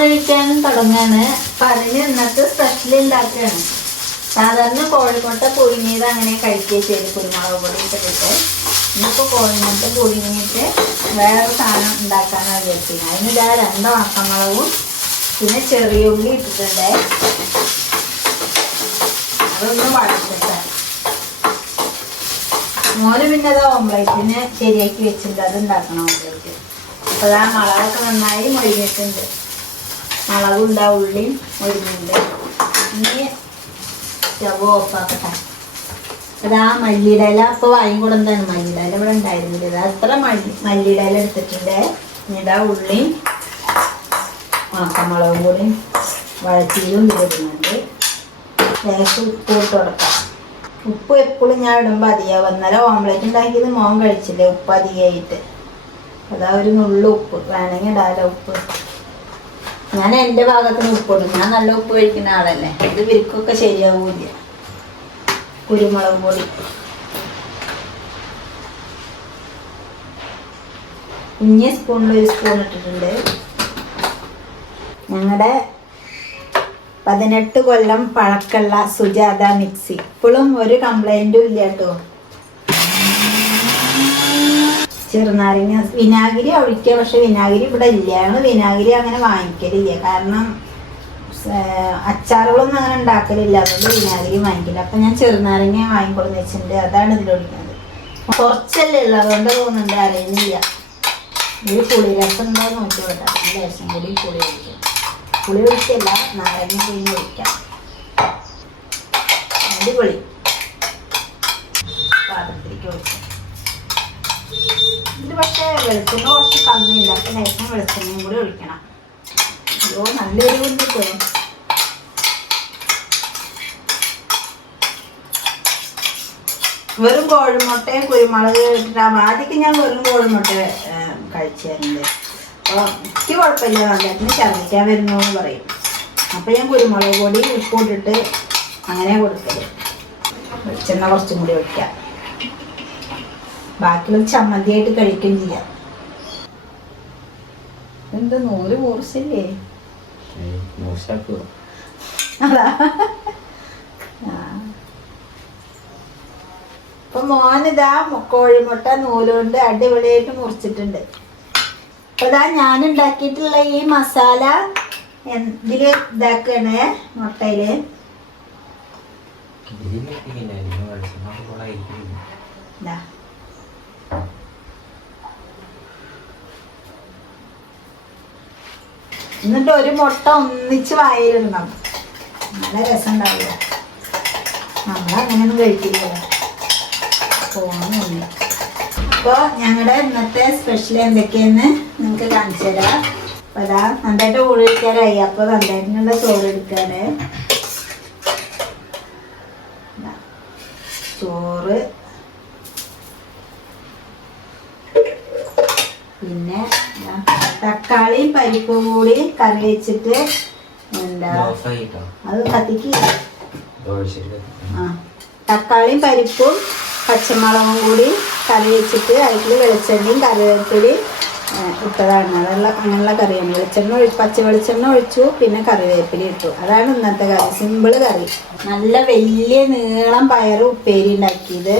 കഴിക്കാൻ തുടങ്ങാണ്. അപ്പൊ അതിന് ഇന്നത്തെ സ്പെഷ്യൽ ഉണ്ടാക്കുകയാണ് സാധാരണ കോഴിമുട്ട പുഴുങ്ങിയത് അങ്ങനെ കഴിക്കുകയും ചെയ്ത് കുരുമുളക് പൊടി ഇട്ടിട്ട്. ഇന്നിപ്പോൾ കോഴിമുട്ട പുഴുങ്ങിയിട്ട് വേറൊരു സാധനം ഉണ്ടാക്കാനാണ് വിചാരിക്കുന്നത് അതിന് ഇതാ രണ്ട് ഉണക്കമുളകും പിന്നെ ചെറിയ ഉള്ളി ഇട്ടിട്ടുണ്ട്. അതൊന്ന് വളർത്തിട്ട് മോന് പിന്നെ അത് ഓംപ്ലേറ്റിന് ശരിയാക്കി വെച്ചിട്ടുണ്ട്. അത് ഉണ്ടാക്കണം ഓംപ്ലേറ്റ്. അപ്പോൾ ആ മുളകൊക്കെ നന്നായി മൊഴിഞ്ഞിട്ടുണ്ട് മുളകുണ്ട് ഉള്ളിയും ഉള്ളിയും മുണ്ട് ഇനി സ്റ്റവ് ഓഫാക്കട്ടെ അതാ മല്ലിയുടെ ഇല. വായും വാങ്ങിക്കൊടുന്നതാണ് മല്ലിയുടെ ഇല ഇവിടെ ഉണ്ടായിരുന്നില്ല. ഇത് അത്ര മല്ലി മല്ലിയുടെ എടുത്തിട്ടുണ്ട്. ഇതാ ഉള്ളിയും ഉണക്കമുളകും കൂടി വഴറ്റിയും ഇടുന്നുണ്ട്. ലേശം ഉപ്പ് ഇട്ട് കൊടുക്കാം. ഉപ്പ് എപ്പോഴും ഞാൻ ഇടുമ്പോൾ അധികമാവും. അന്നേരം ഓംലെറ്റ് ഉണ്ടാക്കിയത് മോൻ കഴിച്ചില്ലേ? ഉപ്പ് അധികമായിട്ട്. അതാ ഒരു നുള്ളു ഉപ്പ്. വേണമെങ്കിൽ ഇടാലോ ഉപ്പ്. ഞാൻ എന്റെ ഭാഗത്തിന് ഉപ്പ് ഇടും ഞാൻ നല്ല ഉപ്പ് കഴിക്കുന്ന ആളല്ലേ. ഇത് വിരിക്കൊക്കെ ശരിയാവൂല കുരുമുളക് പൊടി. കുഞ്ഞ സ്പൂണിൽ ഒരു സ്പൂൺ ഇട്ടിട്ടുണ്ട്. ഞങ്ങളുടെ പതിനെട്ട് കൊല്ലം പഴക്കമുള്ള സുജാത മിക്സി. ഇപ്പോഴും ഒരു കംപ്ലൈന്റും ഇല്ല കേട്ടോ. ചെറുനാരങ്ങ വിനാഗിരി ഒഴിക്കുക. പക്ഷെ വിനാഗിരി ഇവിടെ ഇല്ല. ഞങ്ങൾ വിനാഗിരി അങ്ങനെ വാങ്ങിക്കലില്ല. കാരണം അച്ചാറുകളൊന്നും അങ്ങനെ ഉണ്ടാക്കലില്ല. അതുകൊണ്ട് വിനാഗിരി വാങ്ങിക്കില്ല. അപ്പം ഞാൻ ചെറുനാരങ്ങ വാങ്ങിക്കൊടുന്ന് വെച്ചിട്ടുണ്ട്. അതാണ് ഇതിലൊഴിക്കുന്നത് കുറച്ചല്ലേ ഉള്ളു. അതുകൊണ്ട് തോന്നുന്നുണ്ട് അറിയുന്നില്ല. ഇത് പുളി രസം ഉണ്ടോ നോക്കി വിടാം ലേശം കൂടി പുളി ഒഴിക്കും. പുളി ഒഴിക്കല്ല നാരങ്ങ പിഴിഞ്ഞ് ഒഴിക്കാം. അടിപൊളി പാത്രത്തിലേക്ക് ഒഴിക്കാം ഇത് പക്ഷേ വെളുത്തുണ്ണ കുറച്ച് കമ്മിയുണ്ട് അപ്പം ലേശം വെളുത്തുണ്ണയും കൂടി ഒഴിക്കണം. അയ്യോ നല്ലൊരു ഉണ്ട് വെറും കോഴിമുട്ടയും കുരുമുളക് ഇട്ടിട്ടാ ആദ്യമൊക്കെ ഞാൻ വെറും കോഴിമുട്ട കഴിച്ചിരുന്നത്. അപ്പോൾ എനിക്ക് കുഴപ്പമില്ല നല്ലതിന് ഛർദ്ദിക്കാൻ വരുന്നു എന്ന് പറയും. അപ്പോൾ ഞാൻ കുരുമുളക് പൊടി ഉപ്പ് ഇട്ടിട്ട് അങ്ങനെ കൊടുക്കൽ. വെളിച്ചെണ്ണ കുറച്ചും കൂടി ഒഴിക്കാം. ബാക്കിയുള്ള ചമ്മന്തിയായിട്ട് കഴിക്കുകയും ചെയ്യാം. എന്താ നൂൽ മുറിച്ചില്ലേ? മോശമാക്കുമോ അതാ. അപ്പൊ മോനിതാ കോഴിമുട്ട നൂലുകൊണ്ട് അടിപൊളിയായിട്ട് മുറിച്ചിട്ടുണ്ട്. അപ്പൊ ഇതാ ഞാൻ ഉണ്ടാക്കിയിട്ടുള്ള ഈ മസാല എന്തിൽ ഇതാക്കണേ മുട്ടയിൽ. ഇതാ. എന്നിട്ട് ഒരു മുട്ട ഒന്നിച്ച് വായിലിടണം. നല്ല രസം ഉണ്ടാവില്ല നമ്മളങ്ങനെയൊന്നും കഴിക്കില്ല. തോന്നുന്നില്ല അപ്പോൾ ഞങ്ങളുടെ ഇന്നത്തെ സ്പെഷ്യൽ എന്തൊക്കെയെന്ന് നിങ്ങൾക്ക് കാണിച്ചു തരാം. അപ്പോൾ അതാ നന്നായിട്ട് ഊഴ കഴിക്കാറായി അപ്പോൾ നന്നായിട്ടുള്ള ചോറ് എടുക്കാന്. ഇതാ, ചോറ്. പിന്നെ ഇതാ, തക്കാളിയും പരിപ്പും കൂടി കറി വെച്ചിട്ട് എന്താ? അത് കത്തിക്ക്. ആ. തക്കാളിയും പരിപ്പും പച്ചമുളകും കൂടി കറി വെച്ചിട്ട് അതിൽ വെളിച്ചെണ്ണയും കറിവേപ്പിലയും ഇട്ടതാണ്. അതുള്ള അങ്ങനെയുള്ള കറിയാണ്. വെളിച്ചെണ്ണ ഒഴി പച്ച വെളിച്ചെണ്ണ ഒഴിച്ചു പിന്നെ കറിവേപ്പില ഇട്ടു. അതാണ് ഇന്നത്തെ കറി. സിമ്പിൾ കറി. നല്ല വലിയ നീളം പയറ് ഉപ്പേരി ഉണ്ടാക്കിയത്.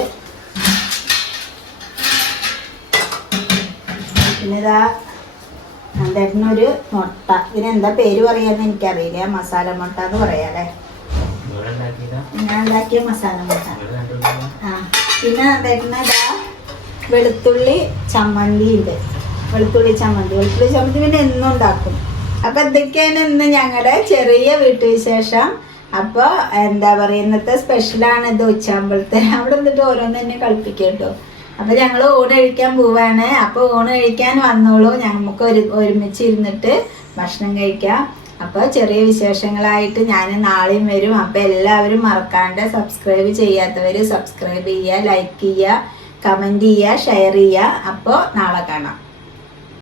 പിന്നെ ഇതാ നന്ദേട്ടനൊരു മുട്ട. ഇതിനെന്താ പേര് പറയാന്ന് എനിക്കറിയില്ല. മസാല മുട്ട എന്ന് പറയാല്ലേ ഞാൻ ഉണ്ടാക്കിയ മസാല മുട്ട. ആ പിന്നെ നന്ദേട്ടന് വെളുത്തുള്ളി ചമ്മന്തി ഉണ്ട്. വെളുത്തുള്ളി ചമ്മന്തി. വെളുത്തുള്ളി ചമ്മന്തി പിന്നെ എന്നും ഉണ്ടാക്കും. അപ്പൊ ഇതൊക്കെയാണ് ഇന്ന് ഞങ്ങളുടെ ചെറിയ വീട്ടുവിശേഷം? അപ്പോൾ എന്താ പറയുക ഇന്നത്തെ സ്പെഷ്യലാണ് ഇത് ഉച്ചാമ്പളത്തെ അവിടെ നിന്നിട്ട് ഓരോന്ന് തന്നെ കളിപ്പിക്കും കേട്ടോ അപ്പൊ ഞങ്ങൾ ഊണ് കഴിക്കാൻ പോവാണ്. അപ്പൊ ഊണ് കഴിക്കാൻ വന്നോളൂ. നമുക്ക് ഒരു ഒരുമിച്ച് ഇരുന്നിട്ട് ഭക്ഷണം കഴിക്കാം. അപ്പോൾ ചെറിയ വിശേഷങ്ങളായിട്ട് ഞാൻ നാളെയും വരും. അപ്പോൾ എല്ലാവരും മറക്കാണ്ട് സബ്സ്ക്രൈബ് ചെയ്യാത്തവർ സബ്സ്ക്രൈബ് ചെയ്യുക ലൈക്ക് ചെയ്യുക കമന്റ് ചെയ്യുക ഷെയർ ചെയ്യുക. അപ്പോൾ നാളെ കാണാം.